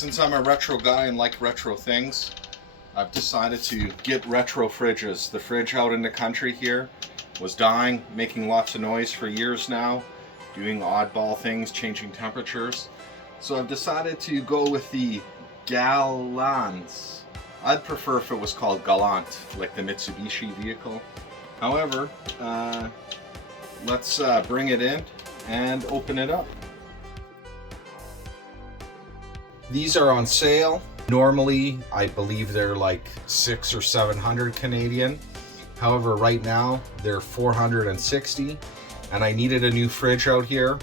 Since I'm a retro guy and like retro things, I've decided to get retro fridges. The fridge out in the country here was dying, making lots of noise for years now, doing oddball things, changing temperatures. So I've decided to go with the Galanz. I'd prefer if it was called Galanz, like the Mitsubishi vehicle. However, let's bring it in and open it up. These are on sale. Normally, I believe they're like 600 or 700 Canadian. However, right now they're 460, and I needed a new fridge out here.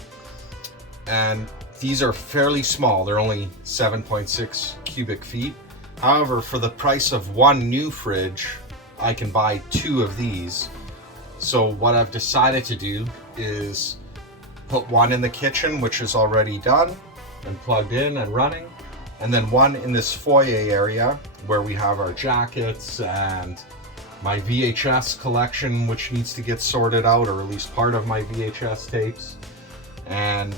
And these are fairly small. They're only 7.6 cubic feet. However, for the price of one new fridge, I can buy two of these. So what I've decided to do is put one in the kitchen, which is already done and plugged in and running, and then one in this foyer area where we have our jackets and my VHS collection, which needs to get sorted out, or at least part of my VHS tapes. And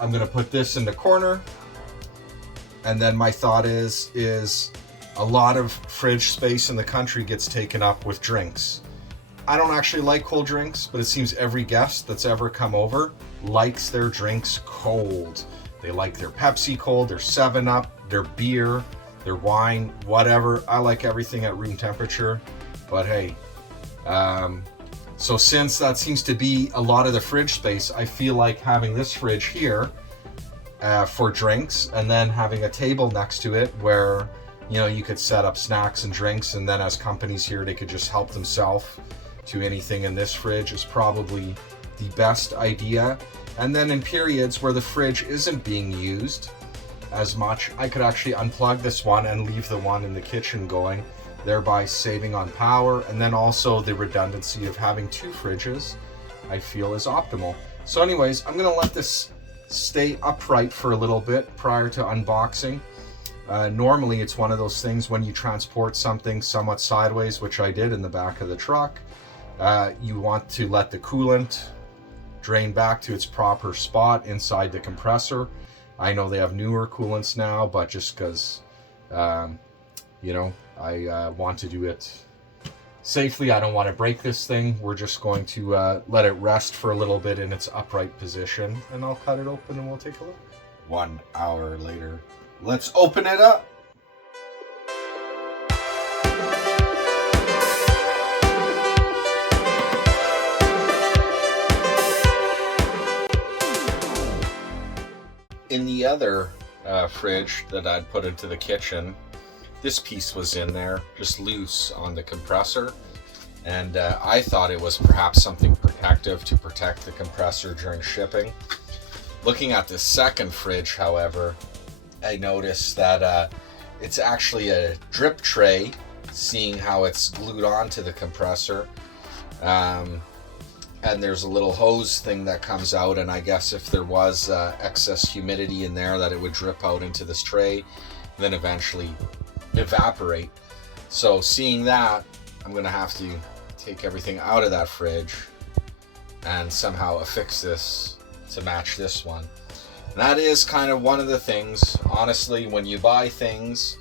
I'm gonna put this in the corner. And then my thought is a lot of fridge space in the country gets taken up with drinks. I don't actually like cold drinks, but it seems every guest that's ever come over likes their drinks cold. They like their Pepsi cold, their 7-Up, their beer, their wine, whatever. I like everything at room temperature, but hey. So since that seems to be a lot of the fridge space, I feel like having this fridge here for drinks, and then having a table next to it where, you know, you could set up snacks and drinks, and then as companies here, they could just help themselves to anything in this fridge is probably the best idea. And then in periods where the fridge isn't being used as much, I could actually unplug this one and leave the one in the kitchen going, thereby saving on power. And then also the redundancy of having two fridges, I feel, is optimal. So anyways, I'm gonna let this stay upright for a little bit prior to unboxing. Normally it's one of those things when you transport something somewhat sideways, which I did in the back of the truck, you want to let the coolant drain back to its proper spot inside the compressor. I know they have newer coolants now, but just because, you know, I want to do it safely, I don't want to break this thing. We're just going to let it rest for a little bit in its upright position, and I'll cut it open and we'll take a look. 1 hour later. Let's open it up. In the other fridge that I'd put into the kitchen, this piece was in there, just loose on the compressor. And I thought it was perhaps something protective to protect the compressor during shipping. Looking at the second fridge, however, I noticed that it's actually a drip tray, seeing how it's glued onto the compressor. And there's a little hose thing that comes out, and I guess if there was excess humidity in there, that it would drip out into this tray and then eventually evaporate. So seeing that, I'm gonna have to take everything out of that fridge and somehow affix this to match this one. And that is kind of one of the things, honestly, when you buy things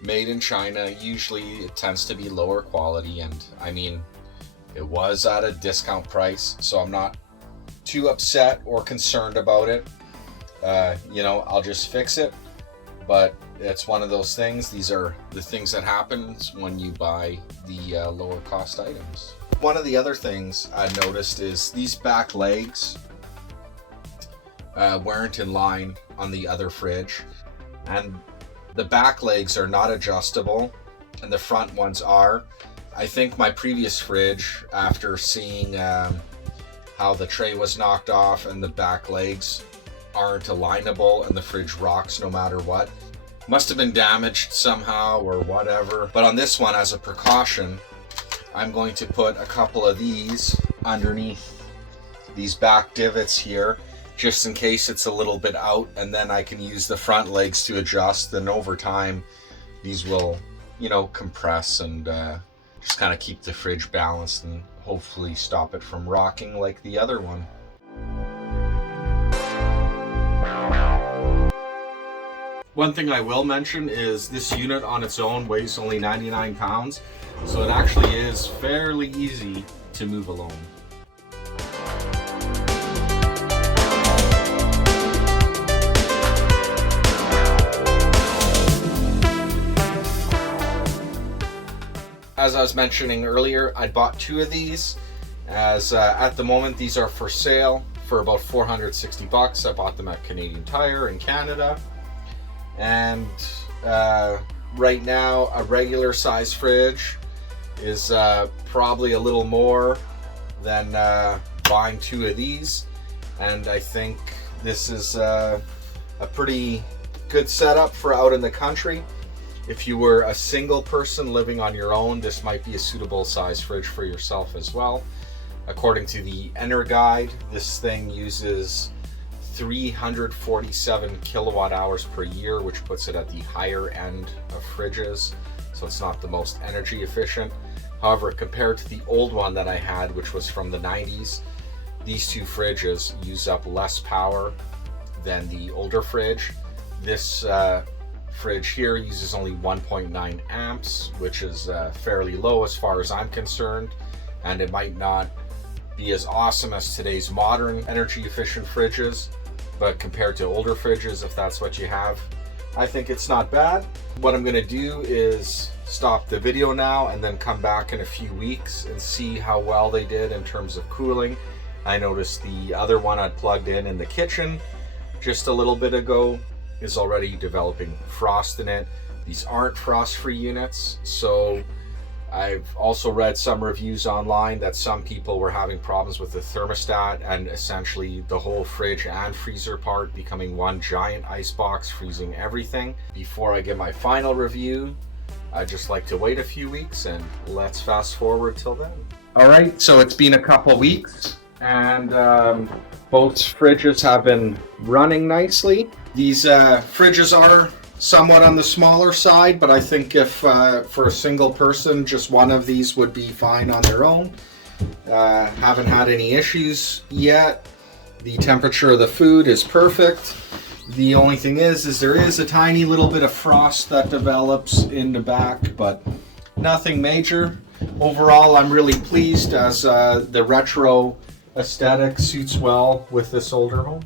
made in China, usually it tends to be lower quality, and I mean, it was at a discount price, so I'm not too upset or concerned about it. You know, I'll just fix it, but it's one of those things. These are the things that happen when you buy the lower cost items. One of the other things I noticed is these back legs weren't in line on the other fridge, and the back legs are not adjustable and the front ones are. I think my previous fridge, after seeing how the tray was knocked off and the back legs aren't alignable and the fridge rocks no matter what, must have been damaged somehow or whatever. But on this one, as a precaution, I'm going to put a couple of these underneath these back divots here, just in case it's a little bit out, and then I can use the front legs to adjust. And over time, these will, you know, compress and just kind of keep the fridge balanced and hopefully stop it from rocking like the other one. One thing I will mention is this unit on its own weighs only 99 pounds, so it actually is fairly easy to move alone. As I was mentioning earlier, I bought 2 of these, as at the moment these are for sale for about 460 bucks. I bought them at Canadian Tire in Canada. And right now a regular size fridge is probably a little more than buying 2 of these, and I think this is a pretty good setup for out in the country. If you were a single person living on your own, this might be a suitable size fridge for yourself as well. According to the Enter Guide, this thing uses 347 kilowatt hours per year, which puts it at the higher end of fridges, so it's not the most energy efficient. However, compared to the old one that I had, which was from the 90s, these 2 fridges use up less power than the older fridge. This fridge here uses only 1.9 amps, which is fairly low as far as I'm concerned, and it might not be as awesome as today's modern energy efficient fridges, but compared to older fridges, if that's what you have, I think it's not bad. What I'm gonna do is stop the video now and then come back in a few weeks and see how well they did in terms of cooling. I noticed the other one I'd plugged in the kitchen just a little bit ago is already developing frost in it. These aren't frost-free units, so I've also read some reviews online that some people were having problems with the thermostat and essentially the whole fridge and freezer part becoming one giant icebox, freezing everything. Before I give my final review, I'd just like to wait a few weeks, and let's fast forward till then. All right, so it's been a couple weeks, and both fridges have been running nicely. These fridges are somewhat on the smaller side, but I think if for a single person, just one of these would be fine on their own. Haven't had any issues yet. The temperature of the food is perfect. The only thing is there is a tiny little bit of frost that develops in the back, but nothing major. Overall, I'm really pleased, as the retro aesthetic suits well with this older home.